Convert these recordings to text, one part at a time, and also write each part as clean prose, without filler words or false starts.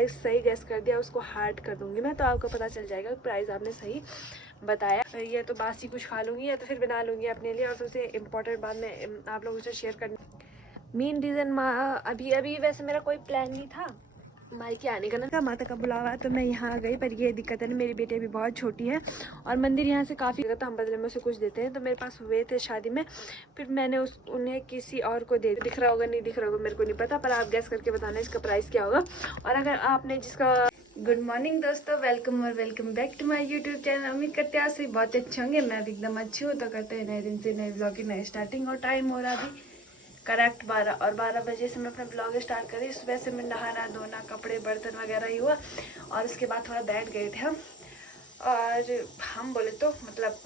Price सही guess कर दिया उसको हार्ट कर दूंगी मैं, तो आपको पता चल जाएगा प्राइस आपने सही बताया। ये तो बासी कुछ खा लूँगी या तो फिर बना लूँगी अपने लिए, और सबसे इम्पोर्टेंट बात मैं आप लोगों से शेयर करनी, मेन रीज़न अभी अभी वैसे मेरा कोई प्लान नहीं था मायके आने का ना, माता का बुलावा, तो मैं यहाँ आ गई। पर ये दिक्कत है ना, मेरी बेटी अभी बहुत छोटी है और मंदिर यहाँ से काफ़ी तो हम बदले में उसे कुछ देते हैं, तो मेरे पास हुए थे शादी में, फिर मैंने उन्हें किसी और को दे दिख रहा होगा नहीं दिख रहा होगा मेरे को नहीं पता, पर आप गैस करके बताना इसका प्राइस क्या होगा। और अगर आपने जिसका गुड मॉर्निंग दोस्तों, वेलकम और welcome back to my YouTube channel. उम्मीद करते हैं आप सभी बहुत अच्छे होंगे, मैं भी एकदम अच्छी हूँ। तो करते हैं नए दिन से नए ब्लॉग की नई स्टार्टिंग, और टाइम हो रहा अभी करेक्ट 12 बजे से मैं अपना ब्लॉग स्टार्ट करी। सुबह से मैं नहाना धोना कपड़े बर्तन वगैरह ही हुआ, और उसके बाद थोड़ा बैठ गए थे हम, और हम बोले तो मतलब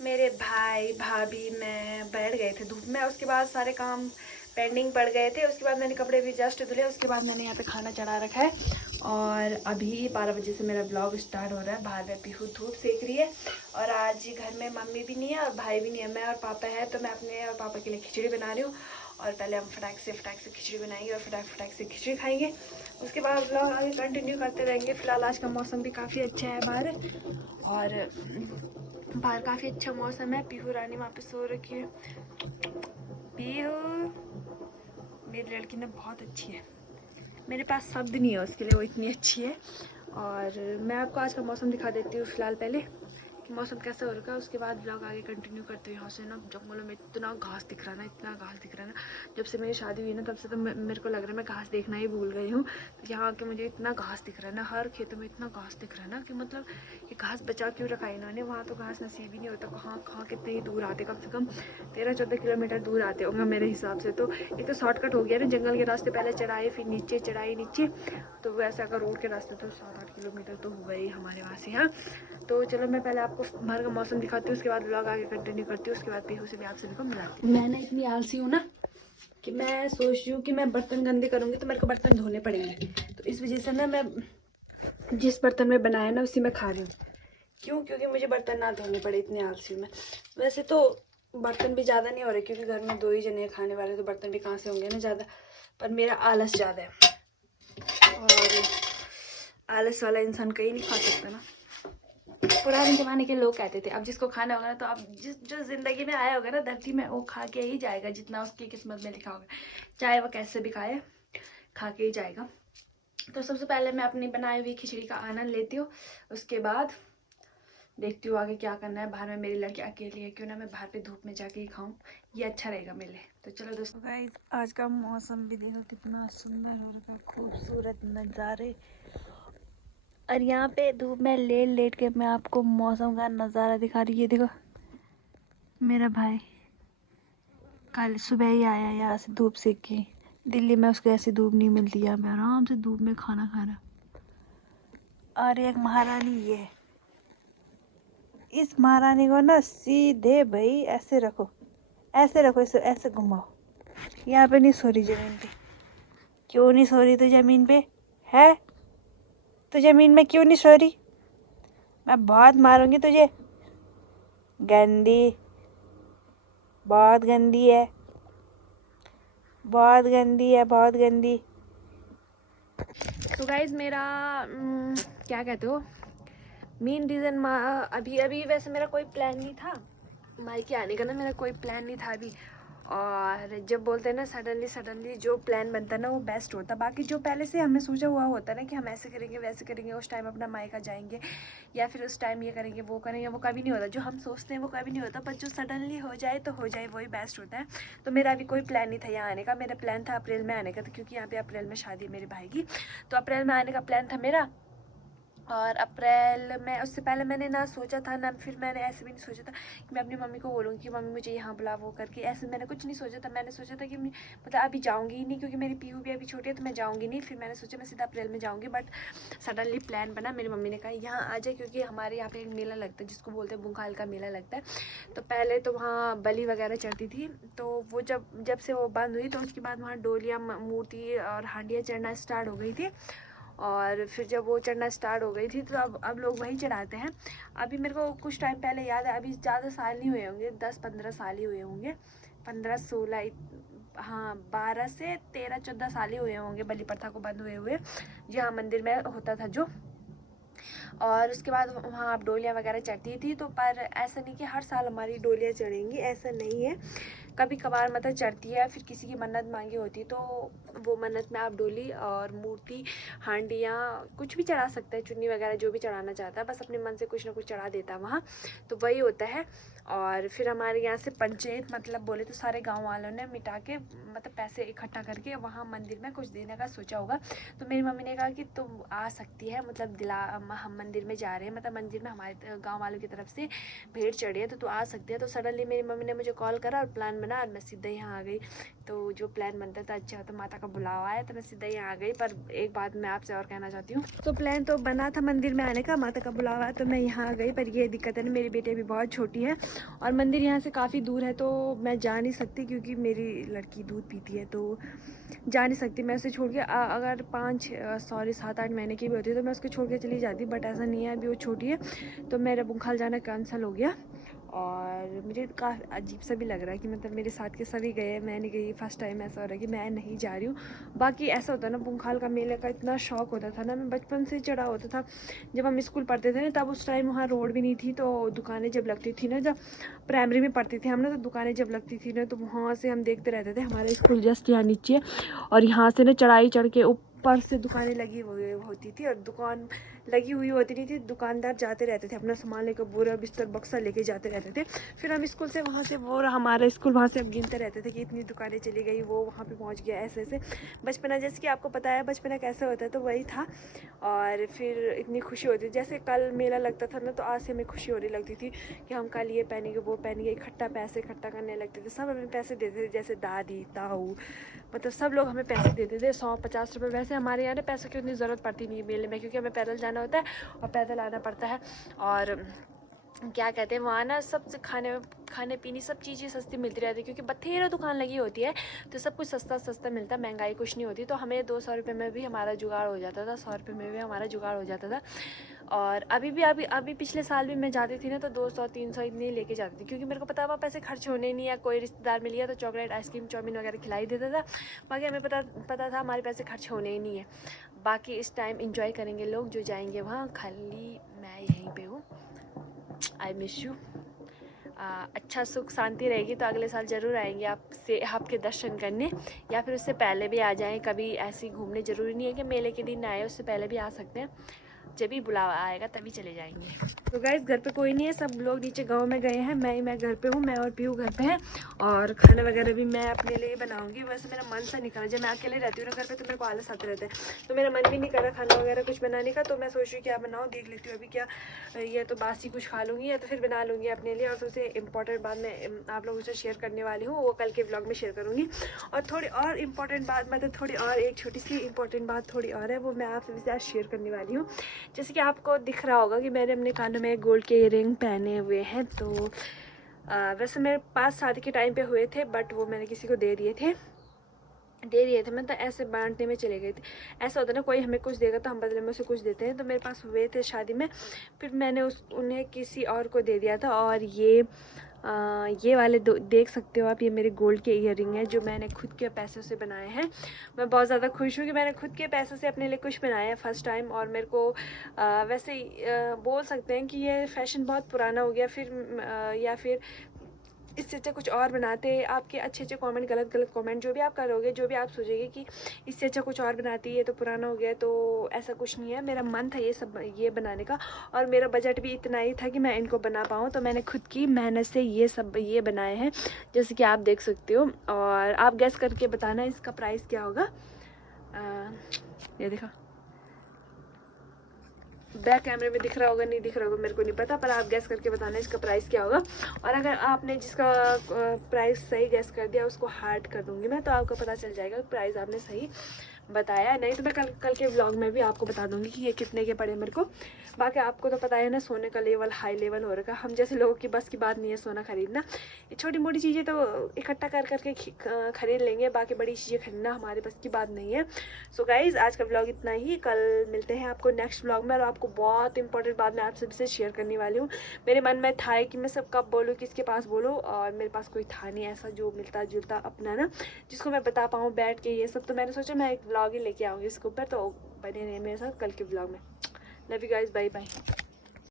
मेरे भाई भाभी मैं बैठ गए थे धूप में। उसके बाद सारे काम पेंडिंग पड़ गए थे, उसके बाद मैंने कपड़े भी जस्ट धुले, उसके बाद मैंने यहाँ पे खाना चढ़ा रखा है, और अभी 12 बजे से मेरा ब्लॉग स्टार्ट हो रहा है। बाहर में पीहू धूप सेक रही है, और आज घर में मम्मी भी नहीं है और भाई भी नहीं है, मैं और पापा है, तो मैं अपने और पापा के लिए खिचड़ी बना रही हूँ। और पहले हम फटाक से खिचड़ी बनाएंगे और फटाक से खिचड़ी खाएंगे, उसके बाद ब्लॉग आगे कंटिन्यू करते रहेंगे। फिलहाल आज का मौसम भी काफ़ी अच्छा है बाहर, और बाहर काफ़ी अच्छा मौसम है। पीहू रानी वहाँ पे सो रखी है। पीहू मेरी लड़की ना बहुत अच्छी है, मेरे पास शब्द नहीं है उसके लिए, वो इतनी अच्छी है। और मैं आपको आज का मौसम दिखा देती हूँ फिलहाल पहले कि मौसम कैसा हो रखा है, उसके बाद ब्लॉग आगे कंटिन्यू करते हुए। यहाँ से ना जंगलों में इतना घास दिख रहा है ना, इतना घास दिख रहा है ना, जब से मेरी शादी हुई ना तब से तो मेरे को लग रहा है मैं घास देखना ही भूल गई हूँ। तो यहाँ आके मुझे इतना घास दिख रहा है ना, हर खेतों में इतना घास दिख रहा है ना कि मतलब ये घास बचा क्यों रखा है इन्होंने। वहाँ तो घास नसीब ही नहीं होता, कहाँ कहाँ कितने ही दूर आते, कम से कम 13-14 किलोमीटर दूर आते होंगे मेरे हिसाब से। तो एक तो शॉर्टकट हो गया ना, जंगल के रास्ते पहले चढ़ाए फिर नीचे चढ़ाई नीचे, तो वैसे अगर रोड के रास्ते तो 7-8 किलोमीटर तो हुआ ही हमारे वहाँ से। यहाँ तो चलो मैं पहले आपको बाहर का मौसम दिखाती हूँ, उसके बाद ब्लॉग आगे कंटिन्यू करती हूँ, उसके बाद पीहू से भी आप सभी को मिलाती हूँ। मैं ना इतनी आलसी हूँ ना कि मैं सोच रही हूँ कि मैं बर्तन गंदे करूँगी तो मेरे को बर्तन धोने पड़ेंगे, तो इस वजह से ना मैं जिस बर्तन में बनाया ना उसी में खा रही हूँ। क्यों? क्योंकि मुझे बर्तन ना धोने पड़े, इतनी आलसी हूँ मैं। वैसे तो बर्तन भी ज़्यादा नहीं हो रहे क्योंकि घर में 2 ही जने खाने वाले, तो बर्तन भी कहाँ से होंगे ना ज़्यादा, पर मेरा आलस ज़्यादा है, और आलस वाला इंसान कहीं नहीं खा सकता ना। पुराने ज़माने के लोग कहते थे अब जिसको खाना होगा ना, तो अब जो ज़िंदगी में आया होगा ना धरती में, वो खा के ही जाएगा, जितना उसकी किस्मत में लिखा होगा, चाहे वो कैसे भी खाए, खा के ही जाएगा। तो सबसे पहले मैं अपनी बनाई हुई खिचड़ी का आनंद लेती हूँ, उसके बाद देखती हूँ आगे क्या करना है। बाहर में मेरी लड़की अकेली है, क्यों ना मैं बाहर पे धूप में जाके ही खाऊं, ये अच्छा रहेगा मेरे लिए। तो चलो दोस्तों, गाइस आज का मौसम भी देखो कितना सुंदर हो रखा, खूबसूरत नज़ारे, और यहाँ पे धूप में लेट लेट के मैं आपको मौसम का नज़ारा दिखा रही है। देखो मेरा भाई कल सुबह ही आया यहाँ से धूप सेक के, दिल्ली में उसको ऐसी धूप नहीं मिलती, यहाँ पे आराम से धूप में खाना खा रहा। और एक महारानी ये है, इस महारानी को ना सीधे भाई ऐसे रखो, इसे ऐसे घुमाओ, यहाँ पे नहीं सो रही जमीन पे। क्यों नहीं सो रही तू जमीन पे है? तो जमीन में क्यों नहीं सो रही? मैं बहुत मारूंगी तुझे, गंदी, बहुत गंदी है, बहुत गंदी है, बहुत गंदी। तो गाइज मेरा क्या कहते हो, मेन रीज़न अभी अभी वैसे मेरा कोई प्लान नहीं था मायके आने का ना, मेरा कोई प्लान नहीं था अभी। और जब बोलते हैं ना सडनली जो प्लान बनता है ना वो बेस्ट होता है। बाकी जो पहले से हमने सोचा हुआ होता है ना कि हम ऐसे करेंगे वैसे करेंगे, उस टाइम अपना मायका जाएंगे या फिर उस टाइम ये करेंगे वो कभी नहीं होता। जो हम सोचते हैं वो कभी नहीं होता, पर जो सडनली हो जाए तो हो जाए, वही बेस्ट होता है। तो मेरा अभी कोई प्लान नहीं था यहाँ आने का, मेरा प्लान था अप्रैल में आने का, तो क्योंकि यहाँ पे अप्रैल में शादी है मेरे भाई की, तो अप्रैल में आने का प्लान था मेरा। और अप्रैल में उससे पहले मैंने ना सोचा था ना, फिर मैंने ऐसे भी नहीं सोचा था कि मैं अपनी मम्मी को बोलूँगी कि मम्मी मुझे यहाँ बुला, वो करके ऐसे मैंने कुछ नहीं सोचा था। मैंने सोचा था कि मतलब अभी जाऊँगी ही नहीं, क्योंकि मेरी पीहू भी अभी छोटी है तो मैं जाऊँगी नहीं। फिर मैंने सोचा मैं सीधा अप्रैल में जाऊँगी, बट सडनली प्लान बना, मेरी मम्मी ने कहा यहाँ आ जाए, क्योंकि हमारे यहाँ पे एक मेला लगता है जिसको बोलते हैं बुंखाल का मेला लगता है। तो पहले तो वहाँ बलि वगैरह चढ़ती थी, तो वो जब से वो बंद हुई तो उसके बाद वहाँ डोलियाँ, मूर्ति और हांडियाँ चढ़ना स्टार्ट हो गई थी। और फिर जब वो चढ़ना स्टार्ट हो गई थी तो अब लोग वही चढ़ाते हैं। अभी मेरे को कुछ टाइम पहले याद है, अभी ज़्यादा साल नहीं हुए होंगे, 10-15 साल ही हुए होंगे, 15-16, हाँ 12 से 13-14 साल ही हुए होंगे बलि प्रथा को बंद हुए हुए, जी हाँ, मंदिर में होता था जो। और उसके बाद वहाँ आप डोलियाँ वगैरह चढ़ती थी, तो पर ऐसा नहीं कि हर साल हमारी डोलियाँ चढ़ेंगी, ऐसा नहीं है। कभी कभार मतलब चढ़ती है, फिर किसी की मन्नत मांगी होती तो वो मन्नत में आप डोली और मूर्ति, हांडियाँ, कुछ भी चढ़ा सकते हैं, चुन्नी वगैरह जो भी चढ़ाना चाहता है, बस अपने मन से कुछ ना कुछ चढ़ा देता है वहाँ, तो वही होता है। और फिर हमारे यहाँ से पंचायत मतलब बोले तो सारे गांव वालों ने मिटा के मतलब पैसे इकट्ठा करके वहाँ मंदिर में कुछ देने का सोचा होगा। तो मेरी मम्मी ने कहा कि तुम आ सकती है, मतलब हम मंदिर में जा रहे हैं, मतलब मंदिर में हमारे गांव वालों की तरफ से भेंट चढ़ी है, तो तू आ सकती है। तो सडनली मेरी मम्मी ने मुझे कॉल करा और प्लान बना, और मैं सीधा यहाँ आ गई। तो जो प्लान बनता था अच्छा तो माता का बुलावा आया, तो मैं सीधा यहाँ आ गई। पर एक बात मैं आपसे और कहना चाहती हूँ, तो प्लान तो बना था मंदिर में आने का, माता का बुलावा, तो मैं यहाँ आ गई। पर ये दिक्कत है ना, मेरी बेटी अभी बहुत छोटी है और मंदिर यहाँ से काफ़ी दूर है, तो मैं जा नहीं सकती क्योंकि मेरी लड़की दूध पीती है, तो जा नहीं सकती मैं उसे छोड़ के। अगर 7-8 महीने की भी होती है तो मैं उसको छोड़ के चली जाती, बट ऐसा नहीं है, अभी वो छोटी है, तो मेरा बुखार जाना कैंसिल हो गया। और मुझे काफ़ी अजीब सा भी लग रहा है कि मतलब मेरे साथ के सभी गए, मैं नहीं गई, फर्स्ट टाइम ऐसा हो रहा है कि मैं नहीं जा रही हूँ। बाकी ऐसा होता है ना, बुखार का मेले का इतना शौक होता था ना, मैं बचपन से चढ़ा होता था। जब हम स्कूल पढ़ते थे ना, तब उस टाइम वहाँ रोड भी नहीं थी, तो दुकानें जब लगती थी ना, जब प्राइमरी में पढ़ते थे हम ना, तो दुकानें जब लगती थी ना, तो वहाँ से हम देखते रहते थे। हमारा स्कूल जस्ट यहाँ नीचे है, और यहाँ से ना चढ़ाई चढ़ के ऊपर से दुकानें लगी हुई होती थी, और दुकान लगी हुई होती नहीं थी, दुकानदार जाते रहते थे अपना सामान लेकर, बोरा बिस्तर बक्सा लेके जाते रहते थे। फिर हम स्कूल से वहाँ से, वो हमारा स्कूल वहाँ से हम गिनते रहते थे कि इतनी दुकानें चली गई, वो वहाँ पे पहुँच गया, ऐसे ऐसे बचपना, जैसे कि आपको पता है बचपना कैसे होता है, तो वही था। और फिर इतनी खुशी होती थी, जैसे कल मेला लगता था ना, तो आज से हमें खुशी होने लगती थी कि हम कल ये पहनेंगे, वो पहनेंगे, इकट्ठा पैसे इकट्ठा करने लगते थे। सब हमें पैसे देते थे, जैसे दादी ताऊ, मतलब सब लोग हमें पैसे देते थे, 100-50 रुपये। वैसे हमारे यहाँ ना पैसों की उतनी ज़रूरत पड़ती नहीं है मेले में, क्योंकि हमें पैदल जाना होता है और पैदल आना पड़ता है। और क्या कहते हैं, वहाँ ना सब खाने पीने सब चीज़ें सस्ती मिलती रहती है, क्योंकि बथेरा दुकान लगी होती है, तो सब कुछ सस्ता सस्ता मिलता है, महंगाई कुछ नहीं होती। तो हमें 200 रुपये में भी हमारा जुगाड़ हो जाता था, 100 रुपये में भी हमारा जुगाड़ हो जाता था। और अभी पिछले साल भी मैं जाती थी ना, तो 200-300 इतनी लेके जाती थी, क्योंकि मेरे को पता है वहाँ पैसे खर्च होने नहीं है। कोई रिश्तेदार मिल गया तो चॉकलेट, आइसक्रीम, चाउमीन वगैरह खिलाई देता था। बाकी हमें पता था हमारे पैसे खर्च होने ही नहीं है। बाकी इस टाइम इंजॉय करेंगे लोग जो जाएंगे वहाँ, खाली मैं यहीं पे हूँ। I miss you. अच्छा सुख शांति रहेगी तो अगले साल ज़रूर आएंगे आपके दर्शन करने, या फिर उससे पहले भी आ जाएं कभी। ऐसे ही घूमने ज़रूरी नहीं है कि मेले के दिन आए, उससे पहले भी आ सकते हैं। जब भी बुलावा आएगा तभी चले जाएंगे। तो गाइस घर पे कोई नहीं है, सब लोग नीचे गांव में गए हैं, मैं घर पे हूँ, मैं और पीहू घर पे हैं। और खाना वगैरह भी मैं अपने लिए बनाऊंगी। वैसे मेरा मन सा नहीं कर रहा, जब मैं अकेले रहती हूँ ना घर पे, तो मेरे को आलस आते रहता है, तो मेरा मन भी नहीं कर रहा खाना वगैरह कुछ बनाने का। तो मैं सोच रही हूँ क्या बनाऊँ, देख लेती हूँ अभी क्या, या तो बासी कुछ खा लूँगी या तो फिर बना लूँगी अपने लिए। और सबसे इम्पोर्टेंट बात मैं आप लोगों से शेयर करने वाली हूँ, वो कल के व्लॉग में शेयर करूँगी। और थोड़ी और इम्पोर्टेंट बात, मतलब थोड़ी और एक छोटी सी इम्पोर्टेंट बात थोड़ी और है, वो मैं आपसे आज शेयर करने वाली हूँ। जैसे कि आपको दिख रहा होगा कि मैंने अपने कानों में गोल्ड के इयररिंग पहने हुए हैं। तो वैसे मेरे पास शादी के टाइम पे हुए थे, बट वो मैंने किसी को दे दिए थे मैं, तो ऐसे बांटने में चले गए थे। ऐसा होता है ना, कोई हमें कुछ देगा तो हम बदले में उसे कुछ देते हैं, तो मेरे पास हुए थे शादी में, फिर मैंने उन्हें किसी और को दे दिया था। और ये वाले देख सकते हो आप, ये मेरे गोल्ड के इयररिंग है जो मैंने खुद के पैसों से बनाए हैं। मैं बहुत ज़्यादा खुश हूँ कि मैंने खुद के पैसों से अपने लिए कुछ बनाया है फर्स्ट टाइम। और मेरे को वैसे बोल सकते हैं कि ये फैशन बहुत पुराना हो गया, या फिर इससे अच्छा कुछ और बनाते। आपके अच्छे कमेंट, गलत कमेंट जो भी आप करोगे, जो भी आप सोचेंगे कि इससे अच्छा कुछ और बनाती है तो पुराना हो गया, तो ऐसा कुछ नहीं है। मेरा मन था ये बनाने का, और मेरा बजट भी इतना ही था कि मैं इनको बना पाऊँ, तो मैंने खुद की मेहनत से ये बनाए हैं, जैसे कि आप देख सकते हो। और आप गैस करके बताना इसका प्राइस क्या होगा। ये देखो, बैक कैमरे में दिख रहा होगा, नहीं दिख रहा होगा मेरे को नहीं पता, पर आप गैस करके बताना इसका प्राइस क्या होगा। और अगर आपने जिसका प्राइस सही गैस कर दिया उसको हार्ट कर दूंगी मैं, तो आपको पता चल जाएगा प्राइस आपने सही बताया, नहीं तो मैं कल के व्लॉग में भी आपको बता दूंगी कि ये कितने के पड़े मेरे को। बाकी आपको तो पता है ना, सोने का लेवल हाई लेवल हो रखा, हम जैसे लोगों की बस की बात नहीं है सोना खरीदना। ये छोटी मोटी चीज़ें तो इकट्ठा कर करके खरीद लेंगे, बाकी बड़ी चीज़ें खरीदना हमारे बस की बात नहीं है। सो गाइज आज का व्लॉग इतना ही, कल मिलते हैं आपको नेक्स्ट व्लॉग में। और आपको बहुत इंपॉर्टेंट बात मैं आप सबसे शेयर करने वाली हूँ। मेरे मन में था कि मैं सब कब बोलूँ, किसके पास बोलूँ, और मेरे पास कोई था नहीं ऐसा जो मिलता जुलता अपना ना, जिसको मैं बता पाऊँ बैठ के ये सब। तो मैंने सोचा मैं एक व्लॉग ही लेके आऊँगी इसके ऊपर, तो बने रहे मेरे साथ कल के व्लॉग में। Love you guys, bye bye.